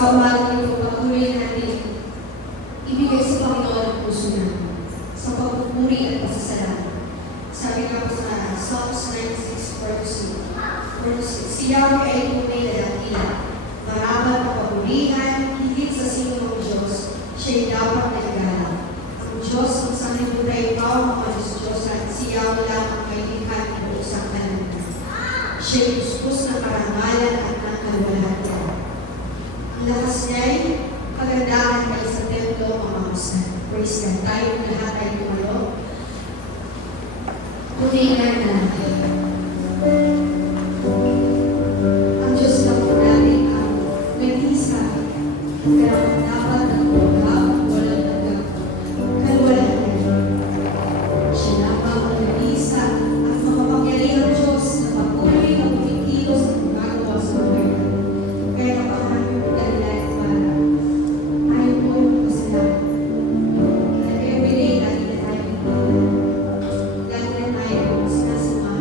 sa umaga nito, patuloy natin ibigay sa Panginoon ang puso natin sa pagpupuri at pasasalamat. Sabi nga po sa Psalms 96:6, si Yahweh ay tunay na dakila, marapat ang papurihan, higit sa sino ng Diyos, siya'y dapat nagagalang. Ang Diyos ang sanlibutan ikaw, mga Diyos-Diyosan, si Yahweh lang ang may likha ng isang kalangan. Siya'y puspos ng karangalan at ng kaluwalhatian. Ang lakas niya'y kagandahan ay sa templo mamamasdan. Praise God. Tayong lahat ay tumayo. Tulingan natin. Ang Diyos na po natin ang nag-isa. Pero ang dapat ng buhaw, walang nagagawa. Kaluwalhatian. Siya lamang ang nag-isa at makapangyarihang Diyos na patuloy na kumikilos at gumagawa sa buhay. Kaya napahanap yung dahilan para ayaw po yung kasalanan. Kaya everyday, lagi na tayo sinasamaan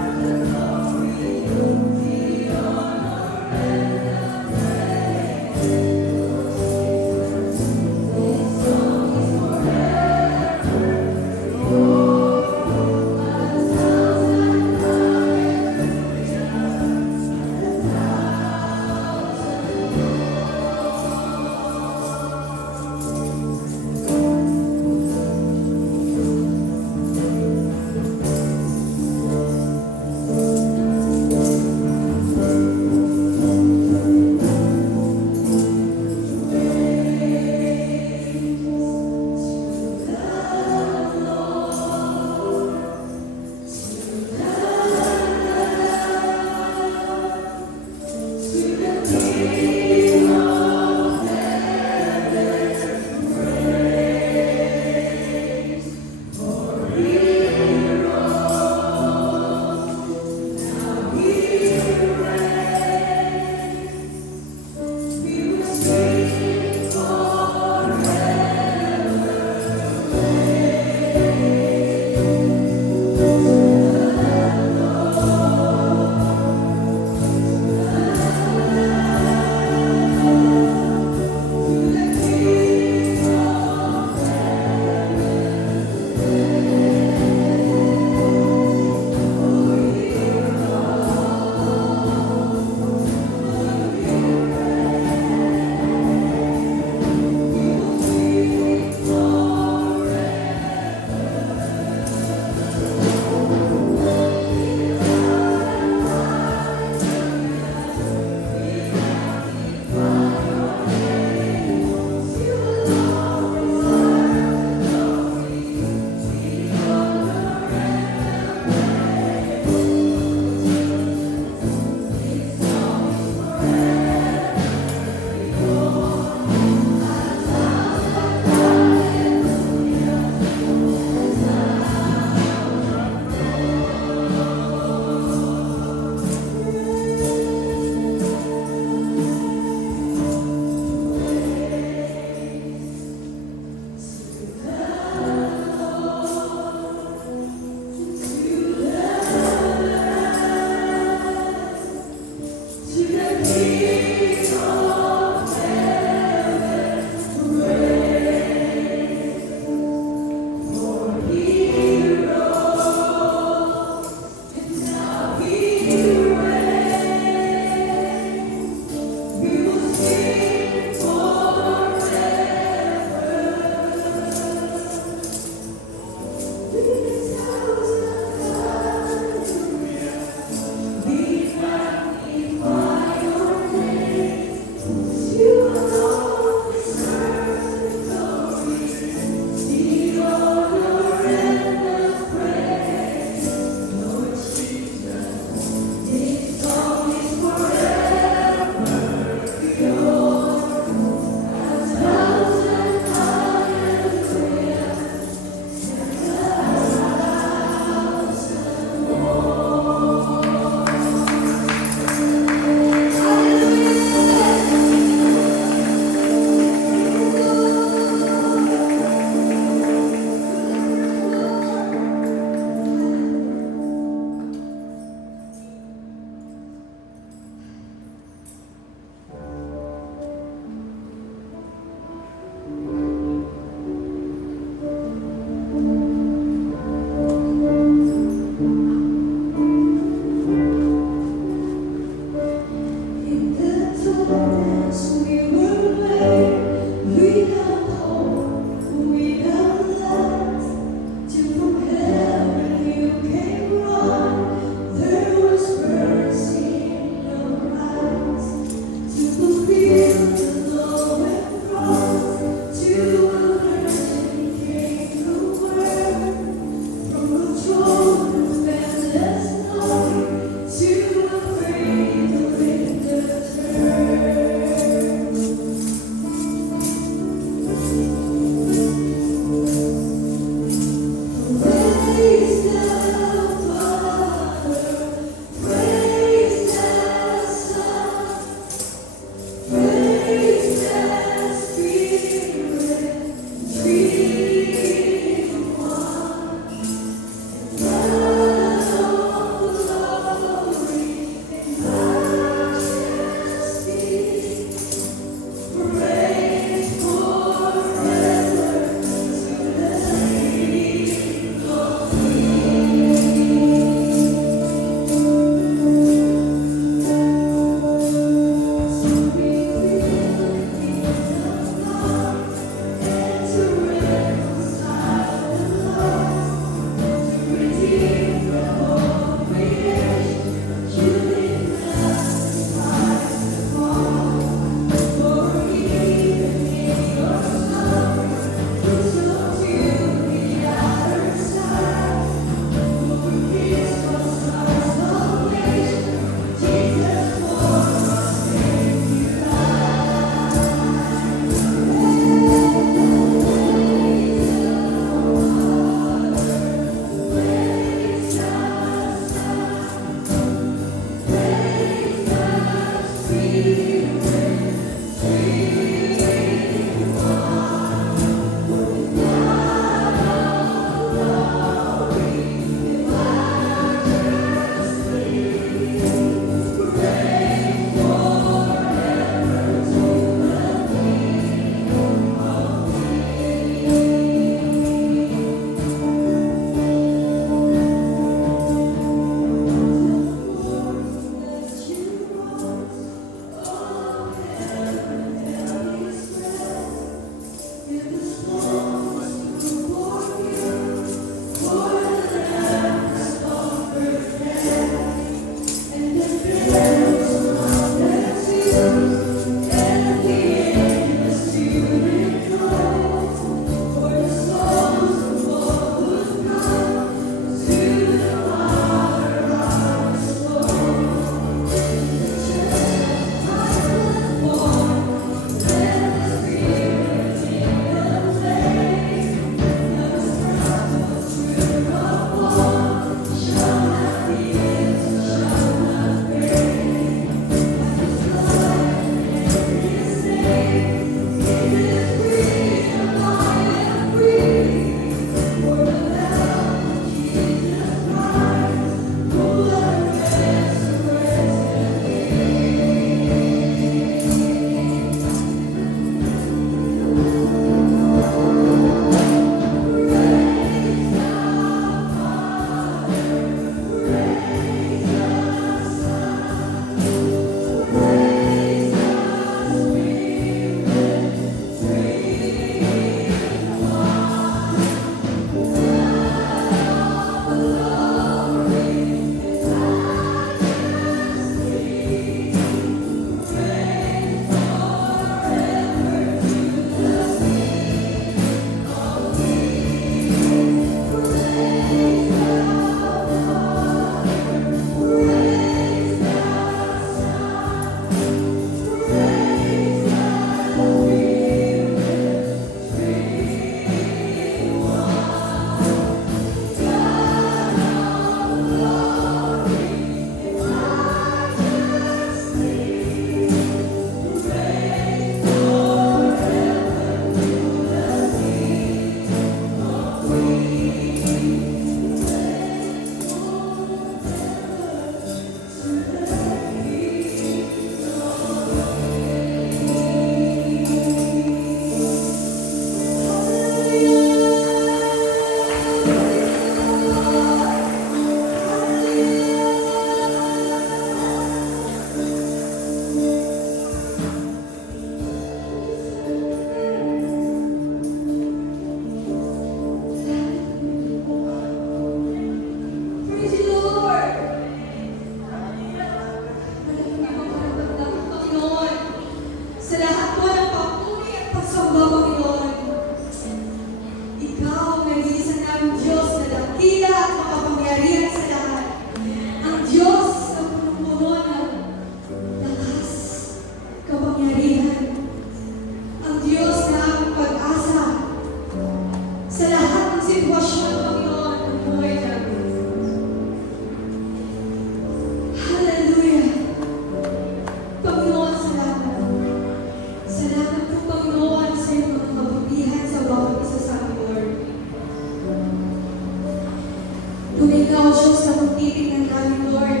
Ikaw, Diyos, na kung titignan namin, Lord,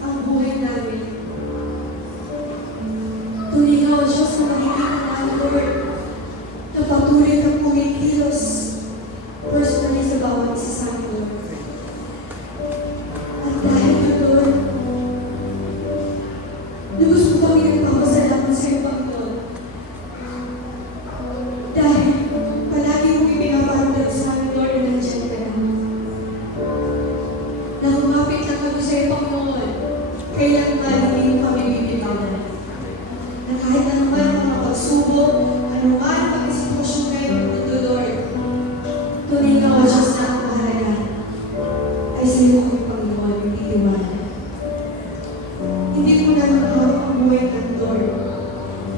ang buhay namin. Tunay Ikaw, Diyos, na makikita namin, Lord, na patuloy kang kumikilos personally sa bawat isa sa amin, Lord. At dahil na, Lord, lubos po kami nagpapasalamat sa iyo, Panginoon. Dahil palagi mo ipinaparamdam sa amin, Lord, na nandiyan ka na. Na kumapit lang kami sa iyo, Panginoon, kailan man hindi mo kami bibitawan. Na kahit anuman ang mga pagsubok, anuman ang pag-isipasyon kayo ng mundo, Lord, tunay nga o Diyos na ang mahalaga ay sa iyo kami, Panginoon, hindi iwanan. Hindi po namin hawak ang buhay ng Lord.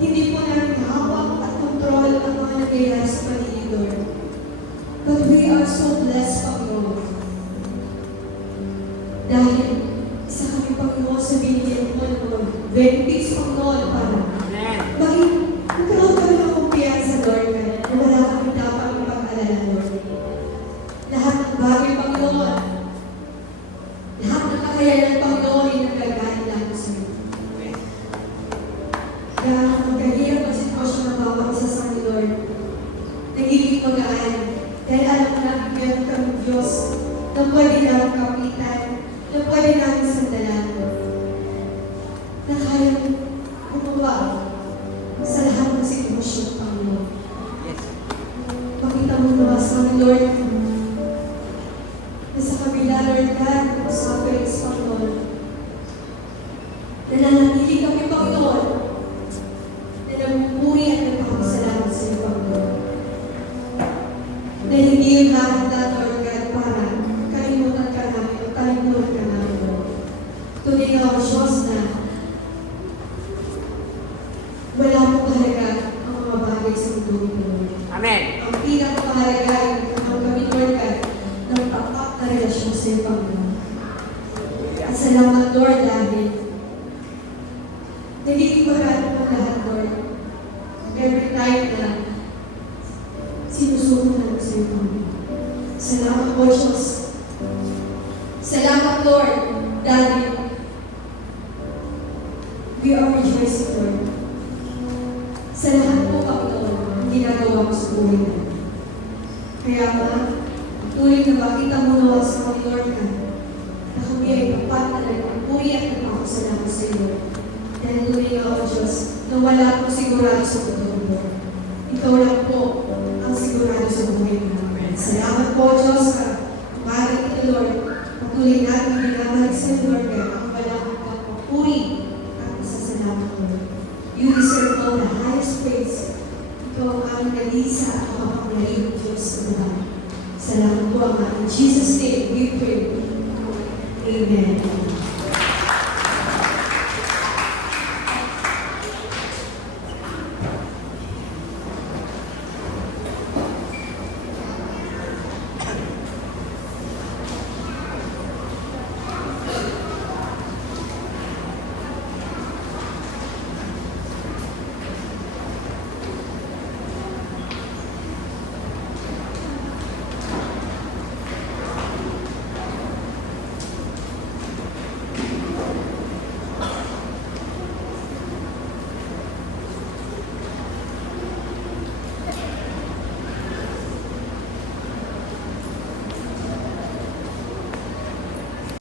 Hindi po namin hawak at kontrol ang mga nangyayari sa paligid, Lord. But we are so blessed, Panginoon. Dahil isa kami, Panginoon, sa binigyan mo ng mga benefits, Panginoon, para maging magkaroon kami ng kumpiyansa, Lord, na wala kami dapat ipag-alala, Lord. Lahat ng bagay, Panginoon, lahat ng kakayanan, Panginoon, ay nagagaling lang sa iyo. Kaya ang magkahirap ang sitwasyon ng bawat isa sa amin, Lord, nagiging magaan. Dahil alam namin meron kami Diyos na pwede namin kapitan, na pwede namin sandalan, Lord. Na kaya gumawa sa lahat ng sitwasyon, Panginoon. Pakita mo naman sa amin, Lord, na sa kabila, Lord God, ng sufferings, Panginoon, nananatili kami, Panginoon, na namumuri at nagpapasalamat sa iyo, Panginoon. Na hindi yung nakanda, Lord God, para kalimutan ka namin o kalimutan ka namin, Lord. Tunay nga ako, Diyos, na wala pong halaga ang mga bagay sa mundo nito, Lord. Amen. Ang pinakamahalaga ay ang kami, Lord God, ng tapat na relasyon sa iyo, Panginoon. At salamat, Lord, dahil nagiging magaan mo lahat, Lord. Every time na sinusuko namin sa iyo, Panginoon. Salamat po, Diyos. Salamat, Lord, dahil we are rejoicing, Lord. Sa lahat po, Panginoon, ang ginagawa mo sa buhay namin. Kaya nga, tuloy na makita mo nawa sa kami, Lord, na kami ay tapat na nagpapuri at nagpapasalamat sa iyo. Dahil tuloy nga ako, Diyos, na wala akong sigurado sa mundo, Lord. Ikaw lang po ang sigurado sa buhay namin. Salamat po, Diyos, sa umagang ito, Lord. Patuloy natin binabalik sa iyo, Lord, ang walang pagpapuri at pasasalamat, Lord. You deserve all the highest praise. Ikaw ang aming nalisa at makapangyarihan, Diyos sa buhay. Salamat po, Ama. In Jesus' name, we pray. Amen.